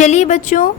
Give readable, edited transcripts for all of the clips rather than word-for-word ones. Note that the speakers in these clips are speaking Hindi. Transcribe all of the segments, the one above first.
चलिए बच्चों,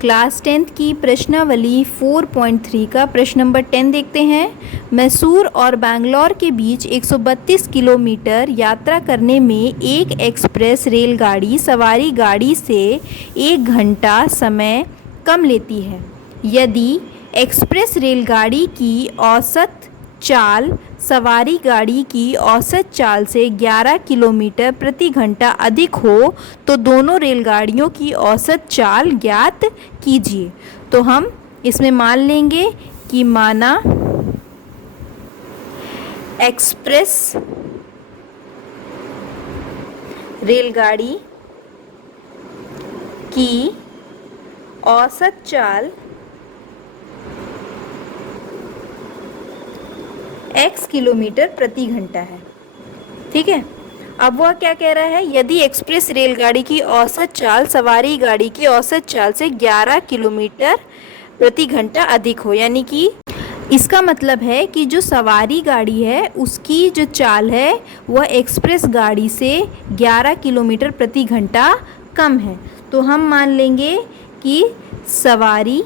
क्लास 10th की प्रश्नावली 4.3 का प्रश्न नंबर 10 देखते हैं। मैसूर और बैंगलोर के बीच 132 किलोमीटर यात्रा करने में एक एक्सप्रेस रेलगाड़ी सवारी गाड़ी से 1 घंटा समय कम लेती है। यदि एक्सप्रेस रेलगाड़ी की औसत चाल सवारी गाड़ी की औसत चाल से 11 किलोमीटर प्रति घंटा अधिक हो तो दोनों रेलगाड़ियों की औसत चाल ज्ञात कीजिए। तो हम इसमें मान लेंगे कि माना एक्सप्रेस रेलगाड़ी की औसत चाल x किलोमीटर प्रति घंटा है। ठीक है, अब वह क्या कह रहा है, यदि एक्सप्रेस रेलगाड़ी की औसत चाल सवारी गाड़ी की औसत चाल से 11 किलोमीटर प्रति घंटा अधिक हो, यानी कि इसका मतलब है कि जो सवारी गाड़ी है उसकी जो चाल है वह एक्सप्रेस गाड़ी से 11 किलोमीटर प्रति घंटा कम है। तो हम मान लेंगे कि सवारी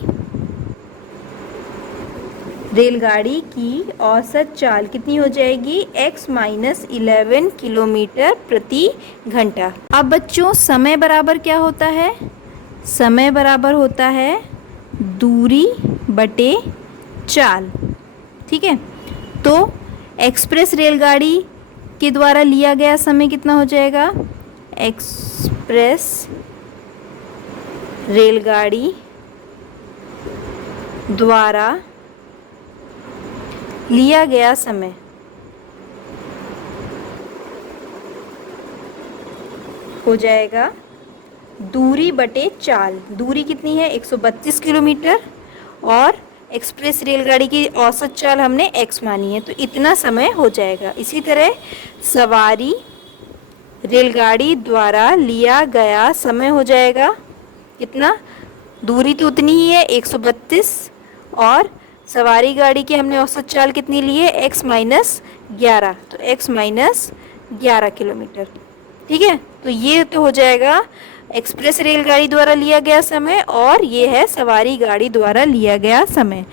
रेलगाड़ी की औसत चाल कितनी हो जाएगी, x-11 किलोमीटर प्रति घंटा। अब बच्चों समय बराबर क्या होता है, समय बराबर होता है दूरी बटे चाल। ठीक है, तो एक्सप्रेस रेलगाड़ी के द्वारा लिया गया समय कितना हो जाएगा, एक्सप्रेस रेलगाड़ी द्वारा लिया गया समय हो जाएगा दूरी बटे चाल। दूरी कितनी है, 132 किलोमीटर, और एक्सप्रेस रेलगाड़ी की औसत चाल हमने x मानी है, तो इतना समय हो जाएगा। इसी तरह सवारी रेलगाड़ी द्वारा लिया गया समय हो जाएगा कितना, दूरी तो उतनी ही है 132, और सवारी गाड़ी की हमने औसत चाल कितनी ली है, x-11, तो x-11 किलोमीटर। ठीक है, तो ये तो हो जाएगा एक्सप्रेस रेलगाड़ी द्वारा लिया गया समय, और ये है सवारी गाड़ी द्वारा लिया गया समय।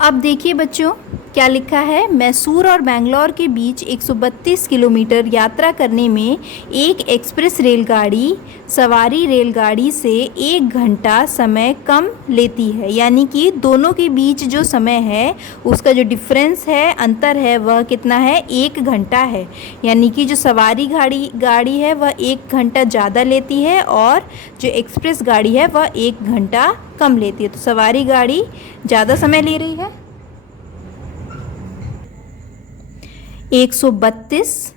अब देखिए बच्चों क्या लिखा है, मैसूर और बैंगलोर के बीच 132 किलोमीटर यात्रा करने में एक एक्सप्रेस रेलगाड़ी सवारी रेलगाड़ी से 1 घंटा समय कम लेती है, यानी कि दोनों के बीच जो समय है उसका जो डिफरेंस है, अंतर है, वह कितना है, 1 घंटा है। यानी कि जो सवारी गाड़ी है वह 1 घंटा ज़्यादा लेती है, और जो एक्सप्रेस गाड़ी है वह 1 घंटा कम लेती है। तो सवारी गाड़ी ज़्यादा समय ले रही है। 132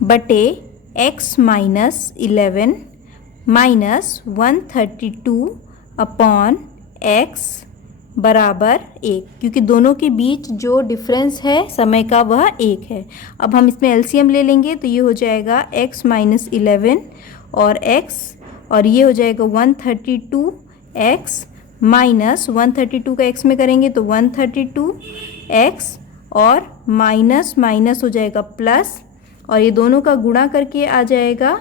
बटे x-11 माइनस 132 अपॉन x बराबर 1, क्योंकि दोनों के बीच जो डिफरेंस है समय का वह 1 है। अब हम इसमें एलसीएम ले लेंगे तो ये हो जाएगा x-11 और x, और ये हो जाएगा 132x माइनस 132 का x में करेंगे तो 132x, और माइनस माइनस हो जाएगा प्लस, और ये दोनों का गुणा करके आ जाएगा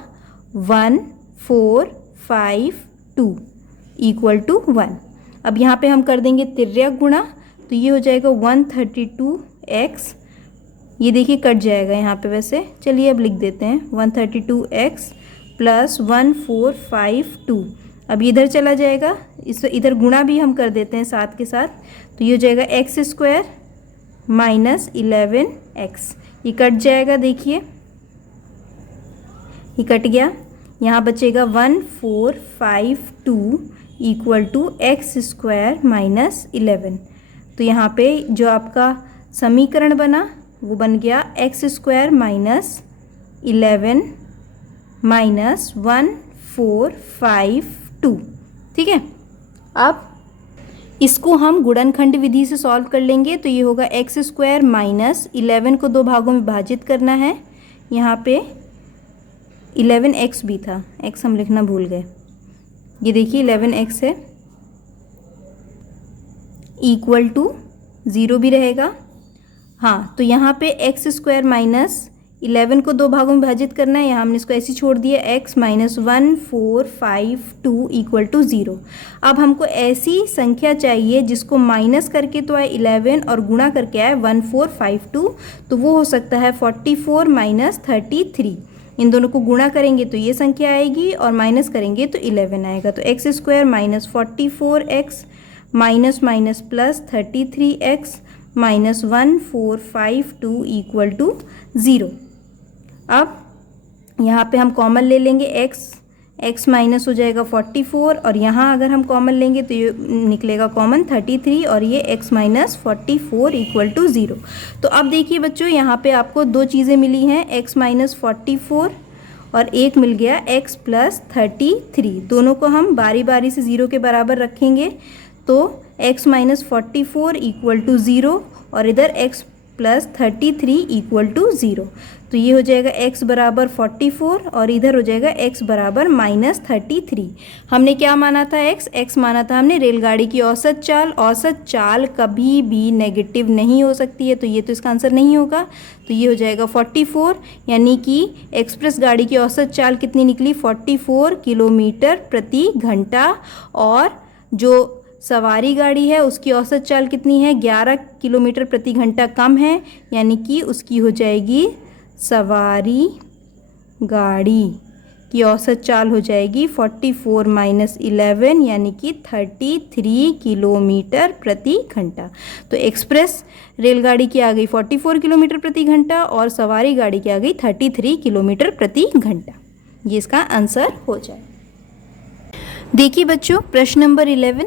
1452 इक्वल टू 1। अब यहाँ पे हम कर देंगे तिर्यक गुणा, तो ये हो जाएगा 132x, ये देखिए कट जाएगा यहाँ पे, वैसे चलिए अब लिख देते हैं 132x प्लस 1452। अब इधर चला जाएगा, इस इधर गुणा भी हम कर देते हैं साथ के साथ, तो ये हो जाएगा x² माइनस 11x, ये कट जाएगा, देखिए ये कट गया। यहाँ बचेगा 1452 इक्वल टू x² माइनस 11। तो यहाँ पे जो आपका समीकरण बना वो बन गया x² माइनस 11 माइनस 1452। ठीक है, अब इसको हम गुणनखंड विधि से सॉल्व कर लेंगे, तो ये होगा x² माइनस 11 को 2 भागों में विभाजित करना है। यहाँ पे 11x भी था, x हम लिखना भूल गए, ये देखिए 11x है, इक्वल टू 0 भी रहेगा। हाँ, तो यहाँ पे x² माइनस 11 को 2 भागों में विभाजित करना है, यहाँ हमने इसको ऐसे छोड़ दिया, x माइनस 1 4 5 2 इक्वल टू 0। अब हमको ऐसी संख्या चाहिए जिसको माइनस करके तो आए 11 और गुणा करके आए 1 4 5 2, तो वो हो सकता है 44 माइनस 33। इन दोनों को गुणा करेंगे तो ये संख्या आएगी और माइनस करेंगे तो 11 आएगा। तो x square minus 44x minus minus plus 33x minus 1452 equal to 0। अब यहाँ पे हम कॉमन ले लेंगे x माइनस हो जाएगा 44 और यहाँ अगर हम कॉमन लेंगे तो ये निकलेगा कॉमन 33 और ये x माइनस 44 इक्वल टू 0। तो अब देखिए बच्चों, यहाँ पे आपको दो चीज़ें मिली हैं, x माइनस 44 और एक मिल गया x प्लस 33। दोनों को हम बारी बारी से 0 के बराबर रखेंगे तो x माइनस 44 इक्वल टू 0 और इधर x प्लस 33 इक्वल टू 0। तो ये हो जाएगा x बराबर 44 और इधर हो जाएगा x बराबर माइनस 33। हमने क्या माना था, x माना था हमने रेलगाड़ी की औसत चाल। औसत चाल कभी भी नेगेटिव नहीं हो सकती है, तो ये तो इसका आंसर नहीं होगा। तो ये हो जाएगा 44, यानी कि एक्सप्रेस गाड़ी की औसत चाल कितनी निकली, 44 किलोमीटर प्रति घंटा। और जो सवारी गाड़ी है उसकी औसत चाल कितनी है, 11 किलोमीटर प्रति घंटा कम है, यानी कि उसकी हो जाएगी सवारी गाड़ी की औसत चाल हो जाएगी 44 माइनस 11 यानी कि 33 किलोमीटर प्रति घंटा। तो एक्सप्रेस रेलगाड़ी की आ गई 44 किलोमीटर प्रति घंटा और सवारी गाड़ी की आ गई 33 किलोमीटर प्रति घंटा। ये इसका आंसर हो जाए। देखिए बच्चों, प्रश्न नंबर 11,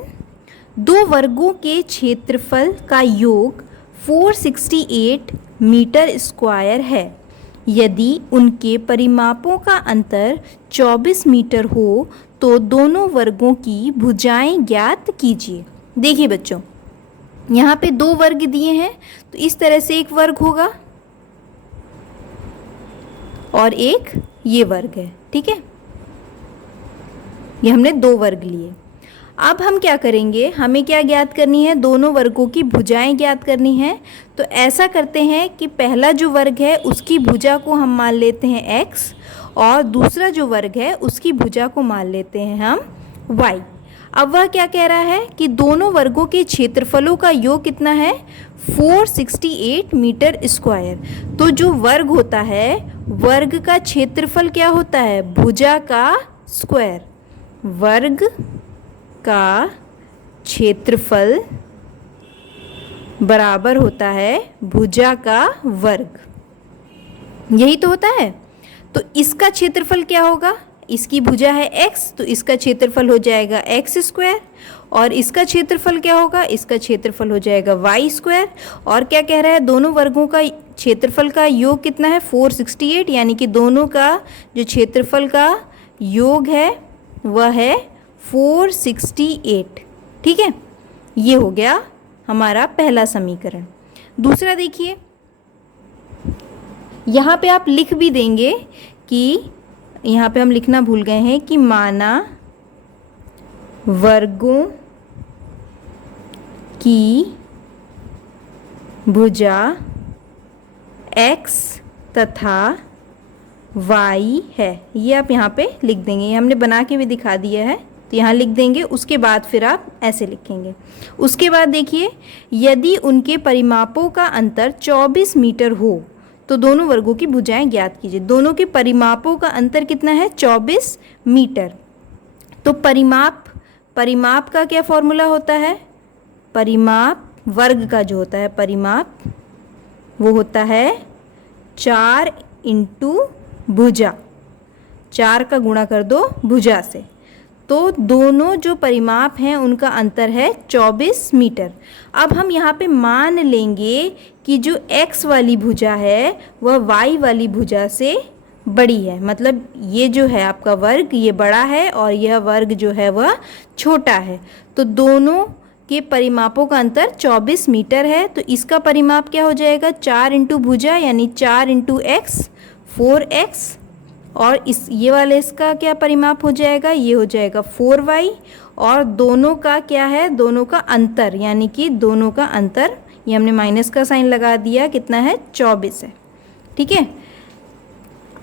दो वर्गों के क्षेत्रफल का योग 468 मीटर स्क्वायर है। यदि उनके परिमापों का अंतर 24 मीटर हो तो दोनों वर्गों की भुजाएं ज्ञात कीजिए। देखिए बच्चों, यहाँ पे दो वर्ग दिए हैं, तो इस तरह से एक वर्ग होगा और एक ये वर्ग है, ठीक है। ये हमने दो वर्ग लिए। अब हम क्या करेंगे, हमें क्या ज्ञात करनी है, दोनों वर्गों की भुजाएं ज्ञात करनी है। तो ऐसा करते हैं कि पहला जो वर्ग है उसकी भुजा को हम मान लेते हैं x और दूसरा जो वर्ग है उसकी भुजा को मान लेते हैं हम y। अब वह क्या कह रहा है कि दोनों वर्गों के क्षेत्रफलों का योग कितना है, 468 मीटर स्क्वायर। तो जो वर्ग होता है, वर्ग का क्षेत्रफल क्या होता है, भुजा का स्क्वायर। वर्ग का क्षेत्रफल बराबर होता है भुजा का वर्ग, यही तो होता है। तो इसका क्षेत्रफल क्या होगा, इसकी भुजा है x, तो इसका क्षेत्रफल हो जाएगा x स्क्वायर और इसका क्षेत्रफल क्या होगा, इसका क्षेत्रफल हो जाएगा y स्क्वायर। और क्या कह रहा है, दोनों वर्गों का क्षेत्रफल का योग कितना है, 468, यानी कि दोनों का जो क्षेत्रफल का योग है वह है 468, ठीक है। ये हो गया हमारा पहला समीकरण। दूसरा देखिए, यहाँ पे आप लिख भी देंगे कि यहाँ पे हम लिखना भूल गए हैं कि माना वर्गों की भुजा x तथा y है। ये आप यहाँ पे लिख देंगे, ये हमने बना के भी दिखा दिया है, तो यहाँ लिख देंगे। उसके बाद फिर आप ऐसे लिखेंगे। उसके बाद देखिए, यदि उनके परिमापों का अंतर 24 मीटर हो तो दोनों वर्गों की भुजाएं ज्ञात कीजिए। दोनों के परिमापों का अंतर कितना है, 24 मीटर। तो परिमाप का क्या फॉर्मूला होता है, परिमाप वर्ग का जो होता है परिमाप वो होता है 4 इंटू भुजा, 4 का गुणा कर दो भुजा से। तो दोनों जो परिमाप हैं उनका अंतर है 24 मीटर। अब हम यहाँ पे मान लेंगे कि जो x वाली भुजा है वह y वाली भुजा से बड़ी है, मतलब ये जो है आपका वर्ग ये बड़ा है और यह वर्ग जो है वह छोटा है। तो दोनों के परिमापों का अंतर 24 मीटर है। तो इसका परिमाप क्या हो जाएगा, 4 इंटू भुजा यानी 4 इंटू x 4x, और ये वाले इसका क्या परिमाप हो जाएगा, ये हो जाएगा 4y। और दोनों का क्या है, दोनों का अंतर, यानी कि दोनों का अंतर, ये हमने माइनस का साइन लगा दिया, कितना है 24 है, ठीक है।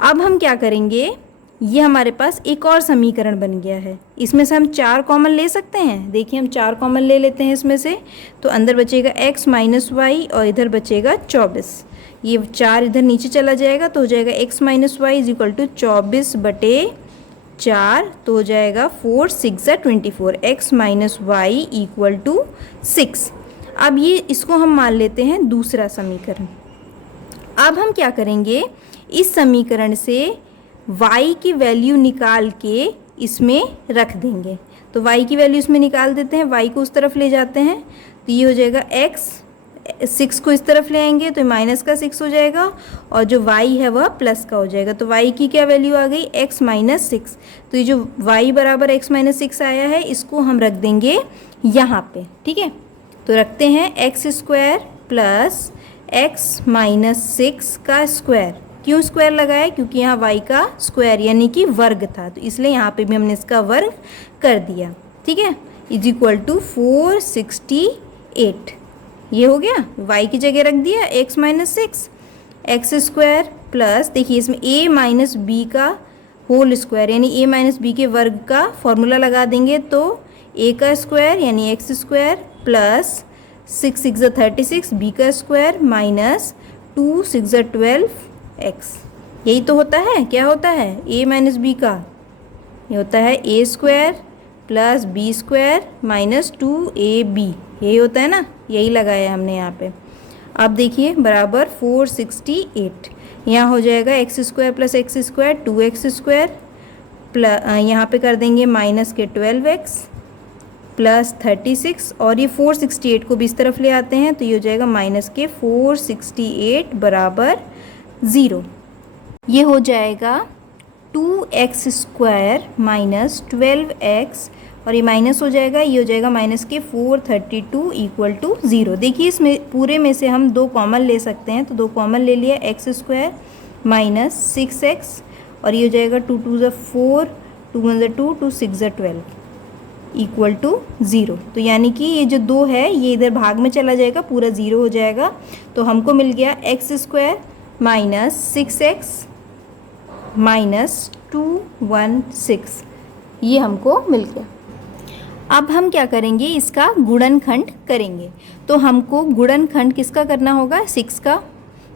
अब हम क्या करेंगे, ये हमारे पास एक और समीकरण बन गया है, इसमें से हम 4 कॉमन ले सकते हैं। देखिए हम 4 कॉमन ले लेते हैं इसमें से, तो अंदर बचेगा x माइनस वाई और इधर बचेगा 24। ये 4 इधर नीचे चला जाएगा तो हो जाएगा x minus y is equal to 24/4, तो हो जाएगा 4 6 24, x minus y equal to 6। अब ये इसको हम मान लेते हैं दूसरा समीकरण। अब हम क्या करेंगे, इस समीकरण से y की वैल्यू निकाल के इसमें रख देंगे। तो y की वैल्यू इसमें निकाल देते हैं, y को उस तरफ ले जाते हैं, तो ये हो जाएगा x, 6 को इस तरफ ले आएंगे तो माइनस का 6 हो जाएगा, और जो y है वह प्लस का हो जाएगा। तो y की क्या वैल्यू आ गई, x माइनस 6। तो ये जो y बराबर x माइनस 6 आया है, इसको हम रख देंगे यहाँ पे, ठीक है। तो रखते हैं x square plus x minus 6 का स्क्वायर। क्यों स्क्वायर लगाया, क्योंकि यहाँ y का स्क्वायर यानी कि वर्ग था, तो इसलिए यहाँ पे भी हमने इसका वर्ग कर दिया, ठीक है। इज इक्वल टू 468, ये हो गया, y की जगह रख दिया x minus 6, x square plus, देखिए इसमें a माइनस बी का होल स्क्वायर यानी a माइनस बी के वर्ग का फॉर्मूला लगा देंगे, तो a का स्क्वायर यानी एक्स स्क्वायर प्लस 6 6 36 b का स्क्वायर माइनस 2 6 12 x। यही तो होता है, क्या होता है, a माइनस बी का, ये होता है a square plus b square minus 2ab, यही होता है ना, यही लगाया हमने यहाँ पे। अब देखिए बराबर 468, यहाँ हो जाएगा x square plus x square 2x square plus, यहाँ पे कर देंगे माइनस के 12x प्लस 36, और ये 468 को भी इस तरफ ले आते हैं तो ये हो जाएगा माइनस के 468 बराबर 0। ये हो जाएगा 2x स्क्वायर माइनस 12x, और ये माइनस हो जाएगा, ये हो जाएगा माइनस के 432 इक्वल टू 0। देखिए इसमें पूरे में से हम 2 कॉमन ले सकते हैं, तो 2 कॉमन ले लिया, एक्स स्क्वायर माइनस 6x, और ये हो जाएगा 2 2 ज़ा 4, 2 1 ज़ा 2, 2 6 ज़ा 12 इक्वल टू 0। तो यानी कि ये जो 2 है ये इधर भाग में चला जाएगा, पूरा 0 हो जाएगा। तो हमको मिल गया x square minus 6x minus 216, ये हमको मिल गया। अब हम क्या करेंगे, इसका गुणनखंड करेंगे। तो हमको गुणनखंड किसका करना होगा, 6 का।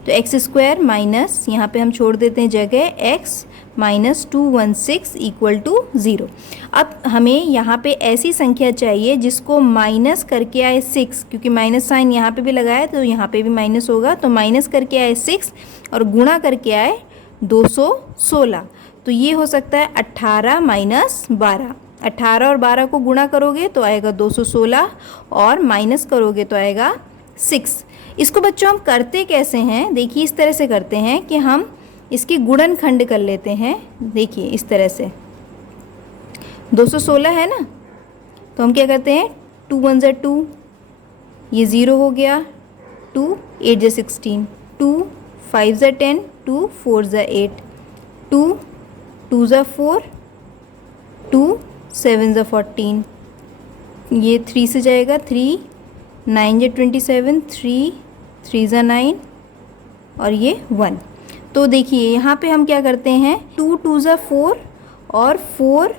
तो एक्स स्क्वायर माइनस, यहाँ पे हम छोड़ देते हैं जगह x माइनस 216 इक्वल टू 0। अब हमें यहाँ पे ऐसी संख्या चाहिए जिसको माइनस करके आए 6, क्योंकि माइनस साइन यहाँ पे भी लगाया तो यहाँ पे भी माइनस होगा, तो माइनस करके आए 6 और गुणा करके आए 216। तो ये हो सकता है 18 माइनस 12। 18 और 12 को गुणा करोगे तो आएगा 216, और माइनस करोगे तो आएगा 6। इसको बच्चों हम करते कैसे हैं, देखिए इस तरह से करते हैं कि हम इसकी गुणनखंड कर लेते हैं। देखिए इस तरह से 216 है ना, तो हम क्या करते हैं, 2 1 ज़ा 2, ये 0 हो गया, 2 8 ज़ा 16, 2 5 ज़ा 10, 2 4 ज़ा 8, 2 2 ज़ा 4, 2 7 ज़ा 14, ये 3 से जाएगा, 3 9 ज़ा 27, 3 3 ज़ा 9, और ये 1। तो देखिए यहाँ पे हम क्या करते हैं, 2 2 ज़ा 4 और 4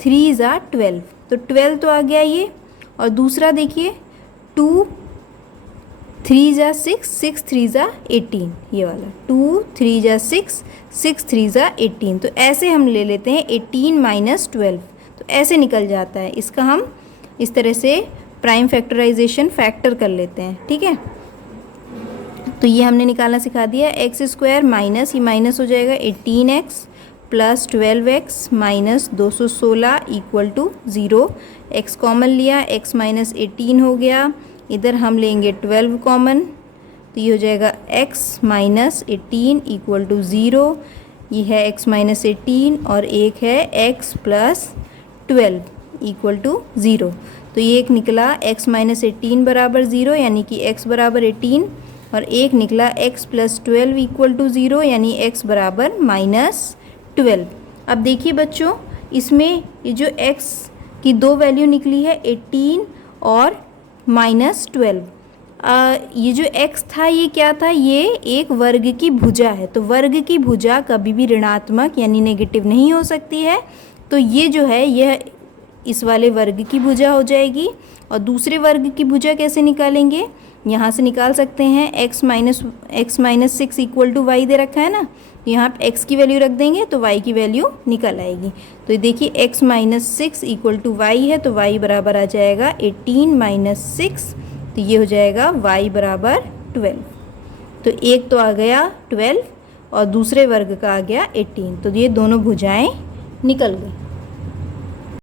3 ज़ा 12, तो 12 तो आ गया ये। और दूसरा देखिए 2 3 ज़ा 6, 6 3 ज़ा 18, ये वाला 2 3 ज़ा 6, 6 3 ज़ा 18। तो ऐसे हम ले लेते हैं 18 माइनस 12, तो ऐसे निकल जाता है। इसका हम इस तरह से प्राइम फैक्टराइजेशन फैक्टर कर लेते हैं, ठीक है। तो ये हमने निकालना सिखा दिया। एक्स स्क्वायर माइनस, ये माइनस हो जाएगा 18x plus 12x minus 216 equal to 0। x common लिया, x माइनस 18 हो गया, इधर हम लेंगे 12 कॉमन, तो ये हो जाएगा x माइनस 18 इक्वल टू 0। ये है x माइनस 18 और एक है x प्लस 12 इक्वल टू 0। तो ये एक निकला x माइनस 18 बराबर 0 यानी कि x बराबर 18, और एक निकला x प्लस 12 इक्वल टू 0 यानी x बराबर माइनस 12। अब देखिए बच्चों, इसमें ये जो x की 2 वैल्यू निकली है 18 और माइनस 12, ये जो x था ये क्या था, ये एक वर्ग की भुजा है। तो वर्ग की भुजा कभी भी ऋणात्मक यानी नेगेटिव नहीं हो सकती है। तो ये जो है यह इस वाले वर्ग की भुजा हो जाएगी। और दूसरे वर्ग की भुजा कैसे निकालेंगे, यहाँ से निकाल सकते हैं। x minus 6 equal to y दे रखा है ना, तो यहाँ पे x की वैल्यू रख देंगे तो y की वैल्यू निकल आएगी। तो देखिए x minus 6 equal to y है, तो y बराबर आ जाएगा 18 माइनस 6, तो ये हो जाएगा y बराबर 12। तो एक तो आ गया 12 और दूसरे वर्ग का आ गया 18, तो ये दोनों भुजाएं निकल गई।